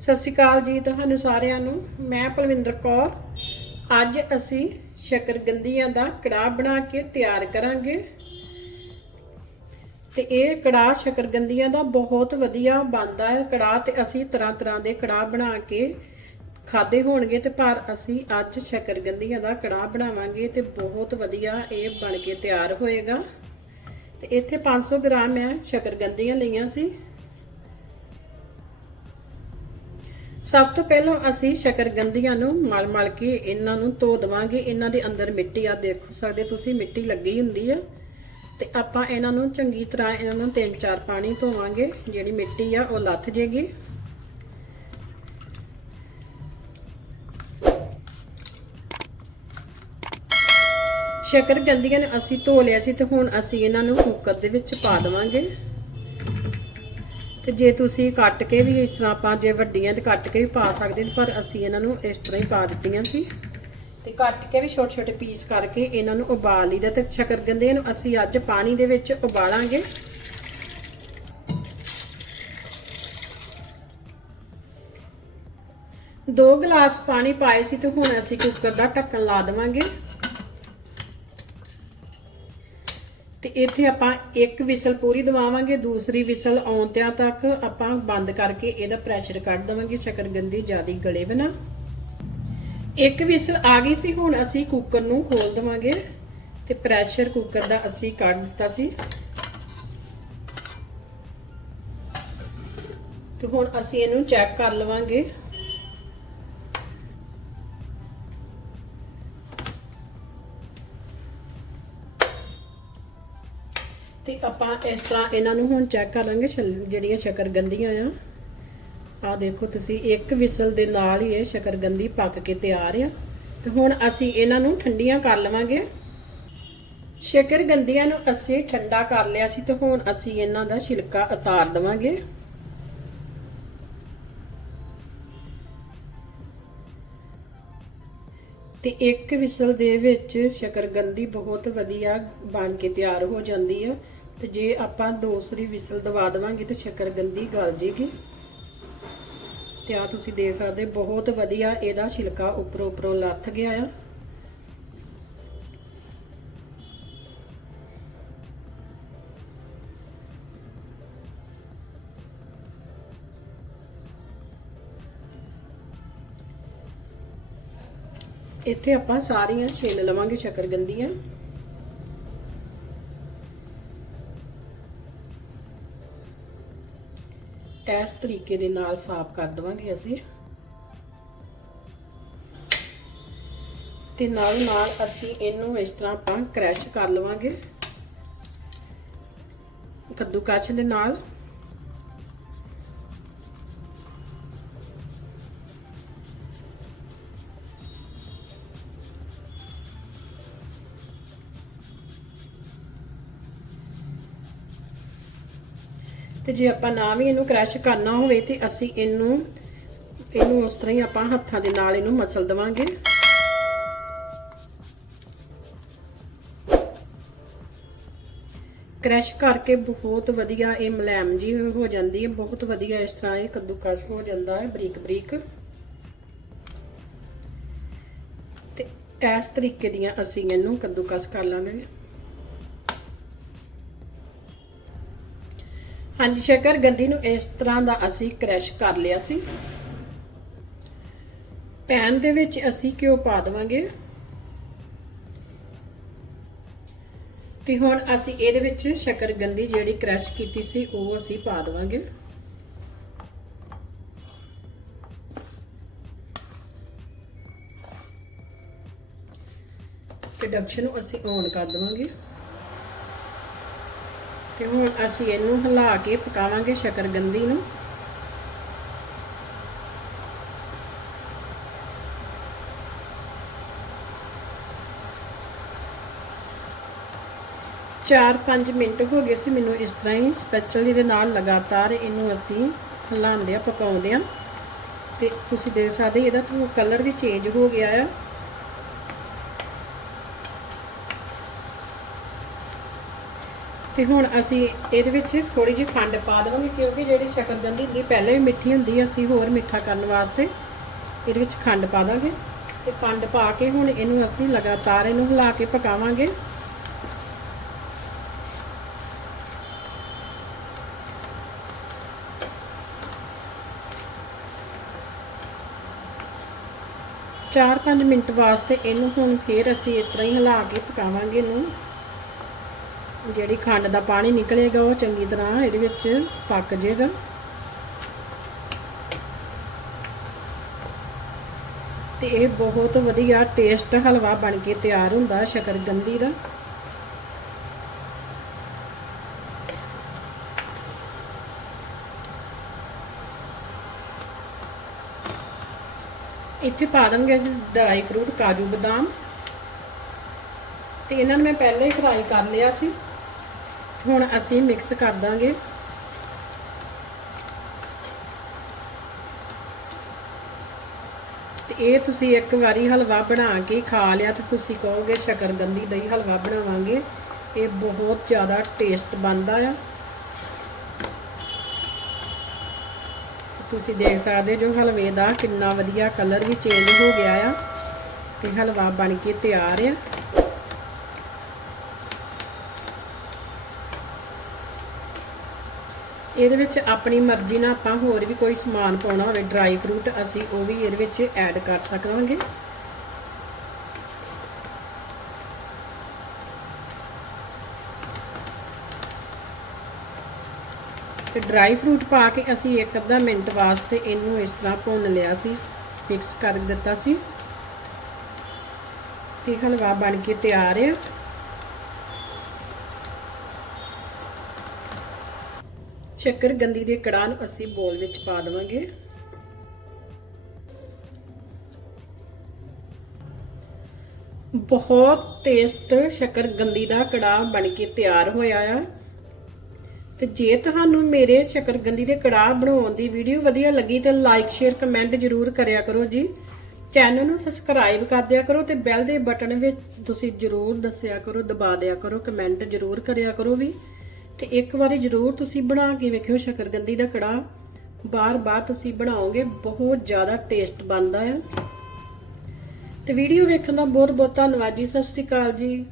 ਸਤਿ ਸ਼੍ਰੀ ਅਕਾਲ ਜੀ ਤੁਹਾਨੂੰ ਸਾਰਿਆਂ ਨੂੰ। ਮੈਂ ਪਲਵਿੰਦਰ ਕੌਰ। ਅੱਜ ਅਸੀਂ ਸ਼ਕਰਗੰਦੀਆਂ ਦਾ ਕੜਾਹ ਬਣਾ ਕੇ ਤਿਆਰ ਕਰਾਂਗੇ। ਤੇ ਇਹ ਕੜਾਹ ਸ਼ਕਰਗੰਦੀਆਂ ਦਾ ਬਹੁਤ ਵਧੀਆ ਬਣਦਾ ਹੈ। ਕੜਾਹ ਤੇ ਅਸੀਂ ਤਰ੍ਹਾਂ ਤਰ੍ਹਾਂ ਦੇ ਕੜਾਹ ਬਣਾ ਕੇ ਖਾਦੇ ਹੋਣਗੇ ਤੇ ਪਰ ਅਸੀਂ ਅੱਜ ਸ਼ਕਰਗੰਦੀਆਂ ਦਾ ਕੜਾਹ ਬਣਾਵਾਂਗੇ ਤੇ ਬਹੁਤ ਵਧੀਆ ਇਹ ਬਣ ਕੇ ਤਿਆਰ ਹੋਏਗਾ। ਤੇ ਇੱਥੇ 500 ਗ੍ਰਾਮ ਮੈਂ ਸ਼ਕਰਗੰਦੀਆਂ ਲਈਆਂ ਸੀ। ਸਭ ਤੋਂ ਪਹਿਲਾਂ ਅਸੀਂ ਸ਼ਕਰਗੰਦੀਆਂ ਨੂੰ ਮਲ-ਮਲ ਕੇ ਇਹਨਾਂ ਨੂੰ ਧੋ ਦਵਾਂਗੇ। ਇਹਨਾਂ ਦੇ ਅੰਦਰ ਮਿੱਟੀ ਆ, ਦੇਖ ਸਕਦੇ ਤੁਸੀਂ, ਮਿੱਟੀ ਲੱਗੀ ਹੁੰਦੀ ਆ। ਤੇ ਆਪਾਂ ਇਹਨਾਂ ਨੂੰ ਚੰਗੀ ਤਰ੍ਹਾਂ ਇਹਨਾਂ ਨੂੰ ਤਿੰਨ ਚਾਰ ਪਾਣੀ ਧੋਵਾਂਗੇ। ਜਿਹੜੀ ਮਿੱਟੀ ਆ, ਉਹ ਲੱਥ ਜੇਗੀ ਸ਼ਕਰਗੰਦੀਆਂ ਨੂੰ ਅਸੀਂ ਧੋ ਲਿਆ ਸੀ ਤੇ ਹੁਣ ਅਸੀਂ ਇਹਨਾਂ ਨੂੰ ਕੁੱਕਰ ਦੇ ਵਿੱਚ ਪਾ ਦਵਾਂਗੇ। ਤੇ ਜੇ ਤੁਸੀਂ ਕੱਟ ਕੇ ਵੀ ਇਸ ਤਰ੍ਹਾਂ ਆਪਾਂ ਜੇ ਵੱਡੀਆਂ ਤੇ ਕੱਟ ਕੇ ਵੀ ਪਾ ਸਕਦੇ ਪਰ ਅਸੀਂ ਇਹਨਾਂ ਨੂੰ ਇਸ ਤਰ੍ਹਾਂ ਹੀ ਪਾ ਦਿੱਤੀਆਂ ਸੀ। ਤੇ ਕੱਟ ਕੇ ਵੀ ਛੋਟੇ ਛੋਟੇ ਪੀਸ ਕਰਕੇ ਇਹਨਾਂ ਨੂੰ ਉਬਾਲ ਲਈਦਾ ਤੇ ਸ਼ਕਰਗੰਦੇ ਨੂੰ ਅਸੀਂ ਅੱਜ ਪਾਣੀ ਦੇ ਵਿੱਚ ਉਬਾਲਾਂਗੇ। ਦੋ ਗਲਾਸ ਪਾਣੀ ਪਾਏ ਸੀ ਤੇ ਹੁਣ ਅਸੀਂ ਕੁੱਕਰ ਦਾ ਢੱਕਣ ਲਾ ਦੇਵਾਂਗੇ। ਤੇ ਇੱਥੇ ਆਪਾਂ ਇੱਕ ਵਿਸਲ ਪੂਰੀ ਦਵਾਵਾਂਗੇ, ਦੂਸਰੀ ਵਿਸਲ ਆਉਂਦਿਆਂ ਤੱਕ ਆਪਾਂ ਬੰਦ ਕਰਕੇ ਇਹਦਾ ਪ੍ਰੈਸ਼ਰ ਕੱਢ ਦਵਾਂਗੇ ਸ਼ਕਰਗੰਦੀ ਜਿਆਦੀ ਗਲੇ ਬਣਾ ਇੱਕ ਵਿਸਲ ਆ ਗਈ ਸੀ, ਹੁਣ ਅਸੀਂ ਕੁੱਕਰ ਨੂੰ ਖੋਲ ਦਵਾਂਗੇ ਤੇ ਪ੍ਰੈਸ਼ਰ ਕੁੱਕਰ ਦਾ ਅਸੀਂ ਕੱਢ ਦਿੱਤਾ ਸੀ। ਤੇ ਹੁਣ ਅਸੀਂ ਇਹਨੂੰ ਚੈੱਕ ਕਰ ਲਵਾਂਗੇ। ਤੇ ਆਪਾਂ ਇਸ ਤਰ੍ਹਾਂ ਇਹਨਾਂ ਨੂੰ ਹੁਣ ਚੈੱਕ ਕਰ ਲਾਂਗੇ ਜਿਹੜੀਆਂ ਸ਼ਕਰਗੰਦੀਆਂ ਆ। ਆ ਦੇਖੋ ਤੁਸੀਂ, ਇੱਕ ਵਿਸਲ ਦੇ ਨਾਲ ਹੀ ਇਹ ਸ਼ਕਰਗੰਦੀ ਪੱਕ ਕੇ ਤਿਆਰ ਆ। ਤੇ ਹੁਣ ਅਸੀਂ ਇਹਨਾਂ ਨੂੰ ਠੰਡੀਆਂ ਕਰ ਲਵਾਂਗੇ। ਸ਼ਕਰਗੰਦੀਆਂ ਨੂੰ ਅਸੀਂ ਠੰਡਾ ਕਰ ਲਿਆ ਸੀ ਤੇ ਹੁਣ ਅਸੀਂ ਇਹਨਾਂ ਦਾ ਛਿਲਕਾ ਉਤਾਰ ਦਵਾਂਗੇ। ਤੇ ਇੱਕ ਵਿਸਲ ਦੇ ਵਿੱਚ ਸ਼ਕਰਗੰਦੀ ਬਹੁਤ ਵਧੀਆ ਬਣ ਕੇ ਤਿਆਰ ਹੋ ਜਾਂਦੀ ਆ। ਤੇ ਜੇ ਆਪਾਂ ਦੂਸਰੀ ਵਿਸਲ ਦਵਾ ਦੇਵਾਂਗੇ ਤੇ ਸ਼ਕਰਗੰਦੀ ਗਲ ਜੇਗੀ। ਤੇ ਆ ਤੁਸੀਂ ਦੇਖ ਸਕਦੇ, ਬਹੁਤ ਵਧੀਆ ਇਹਦਾ ਛਿਲਕਾ ਉੱਪਰੋਂ ਉੱਪਰੋਂ ਲੱਥ ਗਿਆ ਆ। ਇੱਥੇ ਆਪਾਂ ਸਾਰੀਆਂ ਛਿੱਲ ਲਵਾਂਗੇ ਸ਼ਕਰਗੰਦੀਆਂ। ਇਸ ਤਰੀਕੇ ਦੇ ਨਾਲ ਸਾਫ਼ ਕਰ ਦਵਾਂਗੇ ਅਸੀਂ। ਤੇ ਨਾਲ ਨਾਲ ਅਸੀਂ ਇਹਨੂੰ ਇਸ ਤਰ੍ਹਾਂ ਆਪਾਂ ਕ੍ਰੈਸ਼ ਕਰ ਲਵਾਂਗੇ। ਕੱਦੂ ਕਾਚ ਦੇ ਨਾਲ। ਤੇ ਜੇ ਆਪਾਂ ਨਾ ਵੀ ਇਹਨੂੰ ਕ੍ਰੈਸ਼ ਕਰਨਾ ਹੋਵੇ ਤੇ ਅਸੀਂ ਇਹਨੂੰ ਇਹਨੂੰ ਉਸ ਤਰ੍ਹਾਂ ਹੀ ਆਪਾਂ ਹੱਥਾਂ ਦੇ ਨਾਲ ਇਹਨੂੰ ਮਸਲ ਦਵਾਂਗੇ। ਕ੍ਰੈਸ਼ ਕਰਕੇ ਬਹੁਤ ਵਧੀਆ ਇਹ ਮਲੈਮ ਜੀ ਹੋ ਜਾਂਦੀ ਹੈ, ਬਹੁਤ ਵਧੀਆ ਇਸ ਤਰ੍ਹਾਂ ਇਹ ਕੱਦੂਕਸ ਹੋ ਜਾਂਦਾ ਹੈ ਬਰੀਕ ਬਰੀਕ ਤੇ ਇਸ ਤਰੀਕੇ ਦੀਆਂ ਅਸੀਂ ਇਹਨੂੰ ਕੱਦੂਕਸ ਕਰ ਲਾਂਗੇ। ਹਾਂਜੀ ਸ਼ੱਕਰ ਗੰਦੀ ਨੂੰ ਇਸ ਤਰ੍ਹਾਂ ਦਾ ਅਸੀਂ ਕ੍ਰੈਸ਼ ਕਰ ਲਿਆ ਸੀ। ਪੈਨ ਦੇ ਵਿੱਚ ਅਸੀਂ ਘਿਓ ਪਾ ਦੇਵਾਂਗੇ। ਤੇ ਹੁਣ ਅਸੀਂ ਇਹਦੇ ਵਿੱਚ ਸ਼ਕਰਗੰਦੀ ਜਿਹੜੀ ਕ੍ਰੈਸ਼ ਕੀਤੀ ਸੀ, ਉਹ ਅਸੀਂ ਪਾ ਦੇਵਾਂਗੇ। ਪ੍ਰੋਡਕਸ਼ਨ ਨੂੰ ਅਸੀਂ ਔਨ ਕਰ ਦੇਵਾਂਗੇ। ਤੇ ਹੁਣ ਅਸੀਂ ਇਹਨੂੰ ਹਿਲਾ ਕੇ ਪਕਾਵਾਂਗੇ ਸ਼ਕਰਗੰਦੀ ਨੂੰ? ਚਾਰ ਪੰਜ ਮਿੰਟ ਹੋ ਗਏ ਸੀ ਮੈਨੂੰ ਇਸ ਤਰ੍ਹਾਂ ਹੀ ਸਪੈਚਲ ਦੇ ਨਾਲ ਲਗਾਤਾਰ ਇਹਨੂੰ ਅਸੀਂ ਹਿਲਾਉਂਦੇ ਆ ਪਕਾਉਂਦੇ ਆ ਤੇ ਤੁਸੀਂ ਦੇਖ ਸਕਦੇ ਇਹਦਾ ਕਲਰ ਵੀ ਚੇਂਜ ਹੋ ਗਿਆ ਆ। ਤੇ ਹੁਣ ਅਸੀਂ ਇਹਦੇ ਵਿੱਚ ਥੋੜੀ ਜਿਹੀ ਖੰਡ ਪਾ ਦੇਵਾਂਗੇ ਕਿਉਂਕਿ ਜਿਹੜੀ ਸ਼ਕਰਗੰਦੀ ਹੁੰਦੀ, ਪਹਿਲਾਂ ਵੀ ਮਿੱਠੀ ਹੁੰਦੀ ਅਸੀਂ ਹੋਰ ਮਿੱਠਾ ਕਰਨ ਵਾਸਤੇ ਇਹਦੇ ਵਿੱਚ ਖੰਡ ਪਾ ਦਾਂਗੇ। ਤੇ ਖੰਡ ਪਾ ਕੇ ਹੁਣ ਇਹਨੂੰ ਅਸੀਂ ਲਗਾਤਾਰ ਇਹਨੂੰ ਹਿਲਾ ਕੇ ਪਕਾਵਾਂਗੇ। ਚਾਰ ਪੰਜ ਮਿੰਟ ਵਾਸਤੇ ਇਹਨੂੰ ਹੁਣ ਫੇਰ ਅਸੀਂ ਇਸ ਤਰ੍ਹਾਂ ਹੀ ਹਿਲਾ ਕੇ ਪਕਾਵਾਂਗੇ ਇਹਨੂੰ। ਜਿਹੜੀ ਖੰਡ ਦਾ ਪਾਣੀ ਨਿਕਲੇਗਾ, ਉਹ ਚੰਗੀ ਤਰ੍ਹਾਂ ਇਹਦੇ ਵਿੱਚ ਪੱਕ ਜਾਏਗਾ। ਤੇ ਇਹ ਬਹੁਤ ਵਧੀਆ ਟੇਸਟ ਹਲਵਾ ਬਣ ਕੇ ਤਿਆਰ ਹੁੰਦਾ, ਸ਼ਕਰਗੰਦੀ ਦਾ। ਇੱਥੇ ਪਾ ਦਾਂਗੇ ਅਸੀਂ ਡਰਾਈ ਫਰੂਟ, ਕਾਜੂ ਬਦਾਮ। ਤੇ ਇਹਨਾਂ ਨੂੰ ਮੈਂ ਪਹਿਲਾਂ ਹੀ ਫਰਾਈ ਕਰ ਲਿਆ ਸੀ। ਹੁਣ ਅਸੀਂ ਮਿਕਸ ਕਰ ਦਾਂਗੇ। ਤੇ ਇਹ ਤੁਸੀਂ ਇੱਕ ਵਾਰੀ ਹਲਵਾ ਬਣਾ ਕੇ ਖਾ ਲਿਆ ਤੇ ਤੁਸੀਂ ਕਹੋਗੇ ਸ਼ਕਰਗੰਦੀ ਦਹੀਂ ਹਲਵਾ ਬਣਾਵਾਂਗੇ। ਇਹ ਬਹੁਤ ਜ਼ਿਆਦਾ ਟੇਸਟ ਬਣਦਾ ਆ। ਤੁਸੀਂ ਦੇਖ ਸਕਦੇ ਜੋ ਹਲਵੇ ਦਾ ਕਿੰਨਾ ਵਧੀਆ ਕਲਰ ਵੀ ਚੇਂਜ ਹੋ ਗਿਆ ਆ ਤੇ ਹਲਵਾ ਬਣ ਕੇ ਤਿਆਰ ਆ। ਇਹਦੇ ਵਿੱਚ ਆਪਣੀ ਮਰਜ਼ੀ ਨਾਲ ਆਪਾਂ ਹੋਰ ਵੀ ਕੋਈ ਸਮਾਨ ਪਾਉਣਾ ਹੋਵੇ ਡਰਾਈ ਫਰੂਟ ਅਸੀਂ ਉਹ ਵੀ ਇਹਦੇ ਵਿੱਚ ਐਡ ਕਰ ਸਕਾਂਗੇ ਤੇ ਡਰਾਈ ਫਰੂਟ ਪਾ ਕੇ ਅਸੀਂ ਇੱਕ ਅੱਧਾ ਮਿੰਟ ਵਾਸਤੇ ਇਹਨੂੰ ਇਸ ਤਰ੍ਹਾਂ ਭੁੰਨ ਲਿਆ ਸੀ ਮਿਕਸ ਕਰ ਦਿੱਤਾ ਸੀ। ਤੇ ਹਲਵਾ ਬਣ ਕੇ ਤਿਆਰ ਹੈ ਸ਼ੱਕਰਗੰਦੀ ਦੇ ਕੜਾਹ ਨੂੰ ਅਸੀਂ ਬੋਲ ਵਿੱਚ ਪਾ ਦੇਵਾਂਗੇ। ਬਹੁਤ ਟੇਸਟ ਸ਼ੱਕਰਗੰਦੀ ਦਾ ਕੜਾਹ ਬਣ ਕੇ ਤਿਆਰ ਹੋਇਆ ਆ। ਤੇ ਜੇ ਤੁਹਾਨੂੰ ਮੇਰੇ ਸ਼ੱਕਰਗੰਦੀ ਦੇ ਕੜਾਹ ਬਣਾਉਣ ਦੀ ਵੀਡੀਓ ਵਧੀਆ ਲੱਗੀ ਤਾਂ ਲਾਈਕ ਸ਼ੇਅਰ ਕਮੈਂਟ ਜਰੂਰ ਕਰਿਆ ਕਰੋ ਜੀ। ਚੈਨਲ ਨੂੰ ਸਬਸਕ੍ਰਾਈਬ ਕਰ ਦਿਆ ਕਰੋ ਤੇ ਬੈਲ ਦੇ ਬਟਨ ਵਿੱਚ ਤੁਸੀਂ ਜਰੂਰ ਦੱਸਿਆ ਕਰੋ, ਦਬਾ ਦਿਆ ਕਰੋ ਕਮੈਂਟ ਜਰੂਰ ਕਰਿਆ ਕਰੋ ਵੀ। ਤੇ ਇੱਕ ਵਾਰੀ ਜਰੂਰ ਤੁਸੀਂ ਬਣਾ ਕੇ ਵੇਖਿਓ ਸ਼ਕਰਗੰਦੀ ਦਾ ਕੜਾਹ। ਬਾਰ-ਬਾਰ ਤੁਸੀਂ ਬਣਾਓਗੇ, ਬਹੁਤ ਜ਼ਿਆਦਾ ਟੇਸਟ ਬਣਦਾ ਆ। ਤੇ ਵੀਡੀਓ ਵੇਖਣ ਦਾ ਬਹੁਤ ਬਹੁਤ ਧੰਨਵਾਦ ਜੀ। ਸਤਿ ਸ਼੍ਰੀ ਅਕਾਲ ਜੀ।